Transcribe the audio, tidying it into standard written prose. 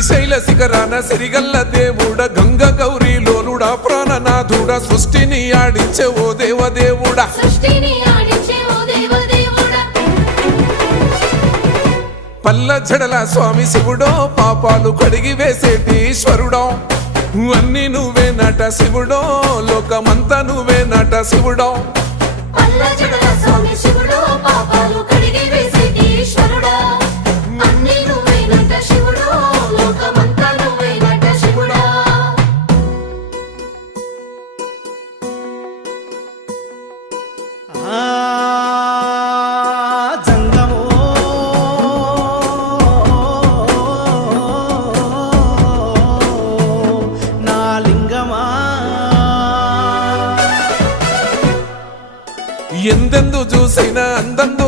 శ్రీశైల శిఖరాన సిరిగల్ల దేవుడ గంగ గౌరీ లోలుడా ప్రాణనాథుడా సృష్టిని ఆడించే ఓ దేవదేవుడా పల్ల జడల స్వామి శివుడో పాపాలు కడిగి వేసేటి ఈశ్వరుడో అన్ని నువ్వే నట శివుడో లోకమంతా నువ్వే నట శివుడో ఎందెందు చూసైనా అందందు